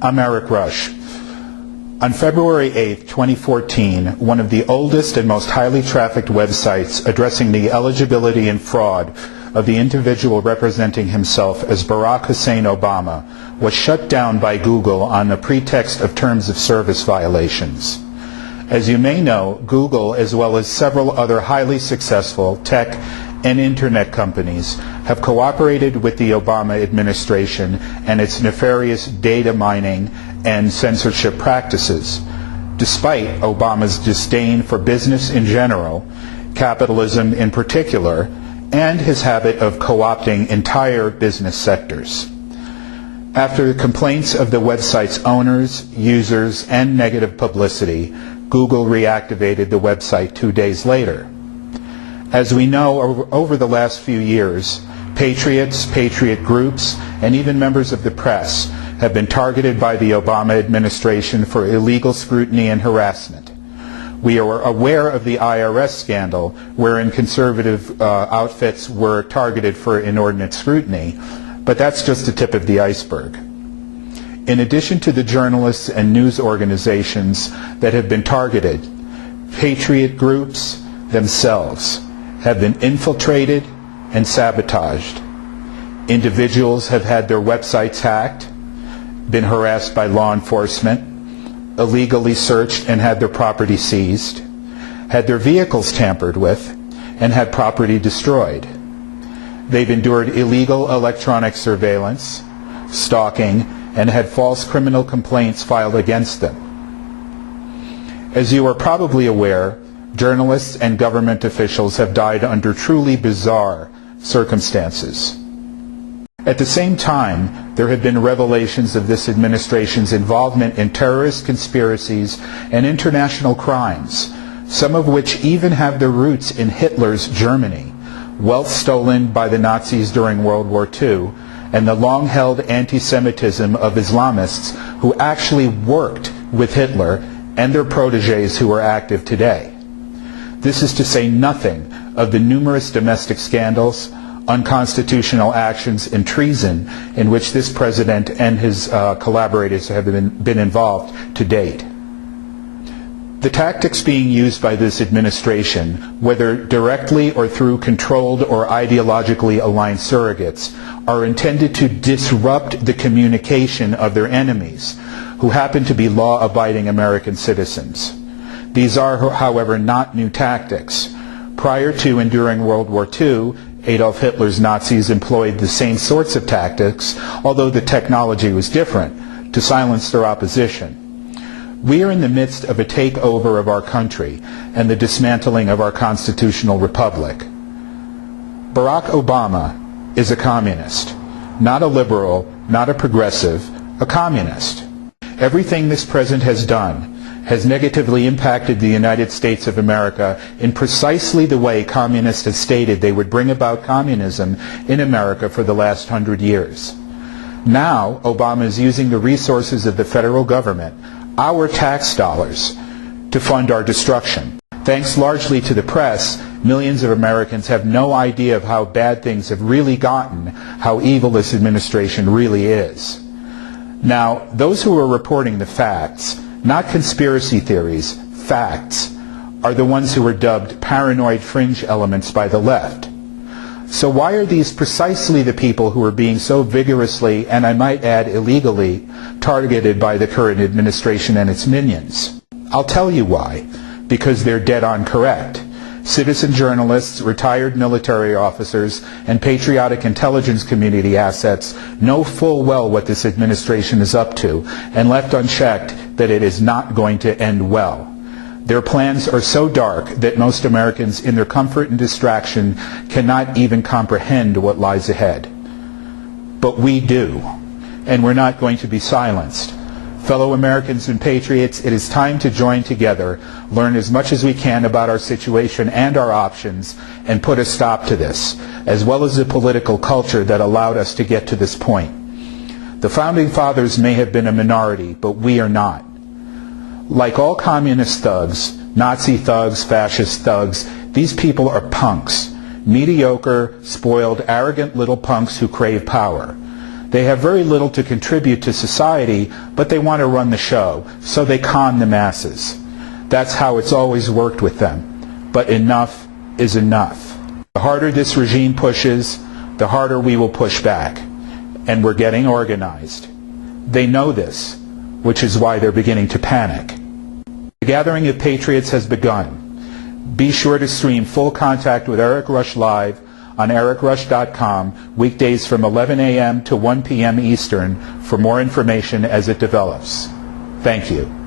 I'm Erik Rush. On February 8, 2014, one of the oldest and most highly trafficked websites addressing the eligibility and fraud of the individual representing himself as Barack Hussein Obama was shut down by Google on the pretext of terms of service violations. As you may know, Google, as well as several other highly successful tech and internet companies, have cooperated with the Obama administration and its nefarious data mining and censorship practices, despite Obama's disdain for business in general, capitalism in particular, and his habit of co-opting entire business sectors. After the complaints of the website's owners, users, and negative publicity, Google reactivated the website 2 days later. As we know, over the last few years, patriots, patriot groups, and even members of the press have been targeted by the Obama administration for illegal scrutiny and harassment. We are aware of the IRS scandal, wherein conservative outfits were targeted for inordinate scrutiny, but that's just the tip of the iceberg. In addition to the journalists and news organizations that have been targeted, patriot groups themselves have been infiltrated and sabotaged. Individuals have had their websites hacked, been harassed by law enforcement, illegally searched and had their property seized, had their vehicles tampered with, and had property destroyed. They've endured illegal electronic surveillance, stalking, and had false criminal complaints filed against them. As you are probably aware, journalists and government officials have died under truly bizarre circumstances. At the same time, there have been revelations of this administration's involvement in terrorist conspiracies and international crimes, some of which even have their roots in Hitler's Germany, wealth stolen by the Nazis during World War II, and the long-held anti-Semitism of Islamists who actually worked with Hitler and their protégés who are active today. This is to say nothing of the numerous domestic scandals, unconstitutional actions, and treason in which this president and his collaborators have been involved to date. The tactics being used by this administration, whether directly or through controlled or ideologically aligned surrogates, are intended to disrupt the communication of their enemies, who happen to be law-abiding American citizens. These are, however, not new tactics. Prior to and during World War II, Adolf Hitler's Nazis employed the same sorts of tactics, although the technology was different, to silence their opposition. We are in the midst of a takeover of our country and the dismantling of our constitutional republic. Barack Obama is a communist, not a liberal, not a progressive, a communist. Everything this president has done has negatively impacted the United States of America in precisely the way communists have stated they would bring about communism in America for the last 100 years. Now, Obama is using the resources of the federal government, our tax dollars, to fund our destruction. Thanks largely to the press, millions of Americans have no idea of how bad things have really gotten, how evil this administration really is. Now, those who are reporting the facts, not conspiracy theories, facts, are the ones who are dubbed paranoid fringe elements by the left. So why are these precisely the people who are being so vigorously, and I might add illegally, targeted by the current administration and its minions? I'll tell you why. Because they're dead on correct. Citizen journalists, retired military officers, and patriotic intelligence community assets know full well what this administration is up to, and left unchecked that it is not going to end well. Their plans are so dark that most Americans in their comfort and distraction cannot even comprehend what lies ahead. But we do, and we're not going to be silenced. Fellow Americans and patriots, it is time to join together, learn as much as we can about our situation and our options, and put a stop to this, as well as the political culture that allowed us to get to this point. The Founding Fathers may have been a minority, but we are not. Like all communist thugs, Nazi thugs, fascist thugs, these people are punks. Mediocre, spoiled, arrogant little punks who crave power. They have very little to contribute to society, but they want to run the show, so they con the masses. That's how it's always worked with them. But enough is enough. The harder this regime pushes, the harder we will push back. And we're getting organized. They know this, which is why they're beginning to panic. The gathering of patriots has begun. Be sure to stream Full Contact with Erik Rush live on ericrush.com weekdays from 11 a.m. to 1 p.m. Eastern for more information as it develops. Thank you.